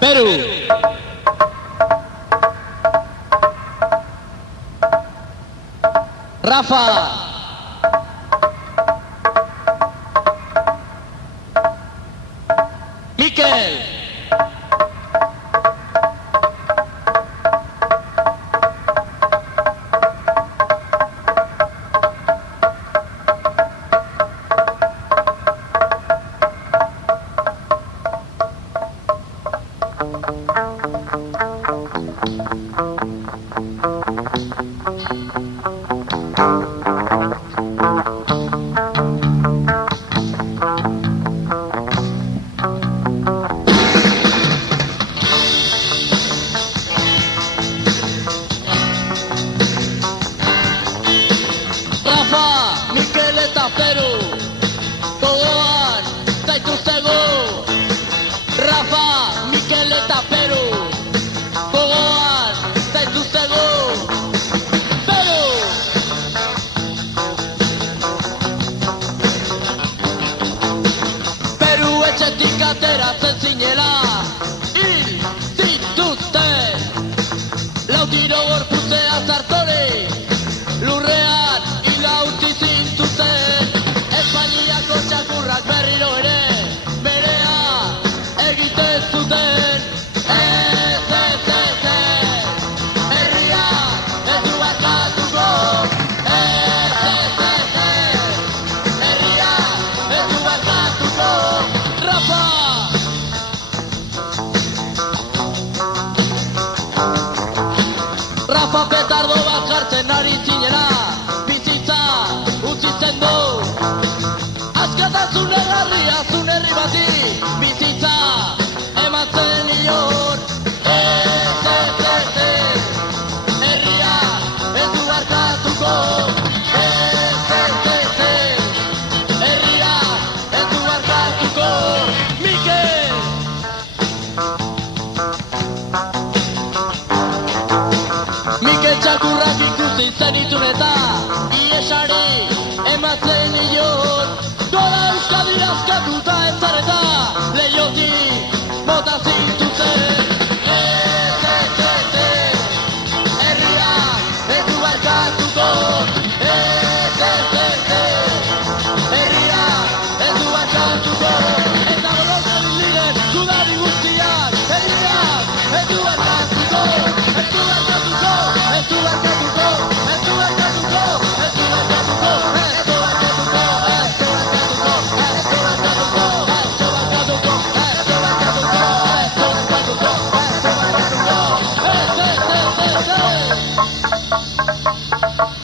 Peru. Rafa. Mikel. Rafa, Mikel eta Peru, gogoan zaituztegu. Rafa, Mikel eta Peru, gogoan zaituztegu. Peru! Peru etxetik ateratzen zinela, hil zituzten. Lau tiro gorputzea zartore, lurrean hilauti zintuzten. Espainiako txakurrak berriro ere berea egiten zuten. Ez, ez, ez, ez, herria ez du barkatuko. Ez, ez, ez, ez, herria ez du barkatuko. Rafa! Rafa petardo bat jartzen ari zinela, bizitza utzi zen du. Askatasun egarria zune